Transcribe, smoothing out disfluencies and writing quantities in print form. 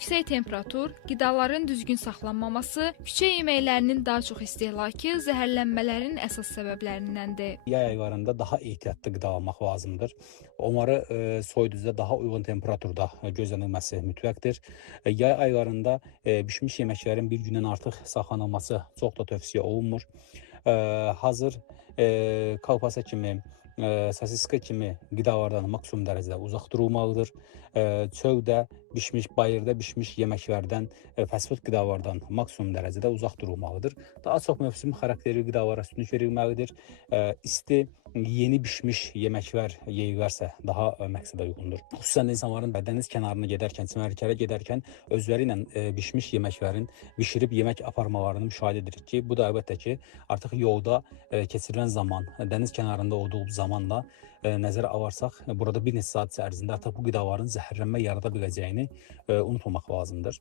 Yüksək temperatur, qidaların düzgün saxlanmaması, küçə yeməklərinin daha çox istehlakı zəhərlənmələrin əsas səbəblərindəndir. Yay aylarında daha ehtiyatlı qida almaq lazımdır. Onları soyuducuda daha uyğun temperaturda gözlənilməsi mütləqdir. Yay aylarında bişmiş yeməklərin bir gündən artıq saxlanılması çox da tövsiyə olunmur. Hazır kolbasa kimi, sosiska kimi qidalardan maksimum dərəcədə uzaq durulmalıdır. Çöldə bişmiş, bayırda bişmiş yeməklərdən, fast food qidalardan maksimum dərəcədə uzaq durulmalıdır. Daha çox mövsüm xarakterli qidalara üstünlük verilməlidir. İsti, yeni bişmiş yeməklər yeyirlərsə daha məqsədə uyğundur. Xüsusən də insanların dəniz kənarına gedərkən, çimərliklərə gedərkən özləri ilə bişmiş yeməklərin bişirib yemək aparmalarını müşahidə edirik ki, bu da əlbəttə ki, artıq yolda keçirilən zaman, dəniz kənarında olduğu zaman da nəzərə alarsak, burada bir neçə saat ərzində artıq bu qidaların zəhərlənmə yarada biləcəyini unutmamaq lazımdır.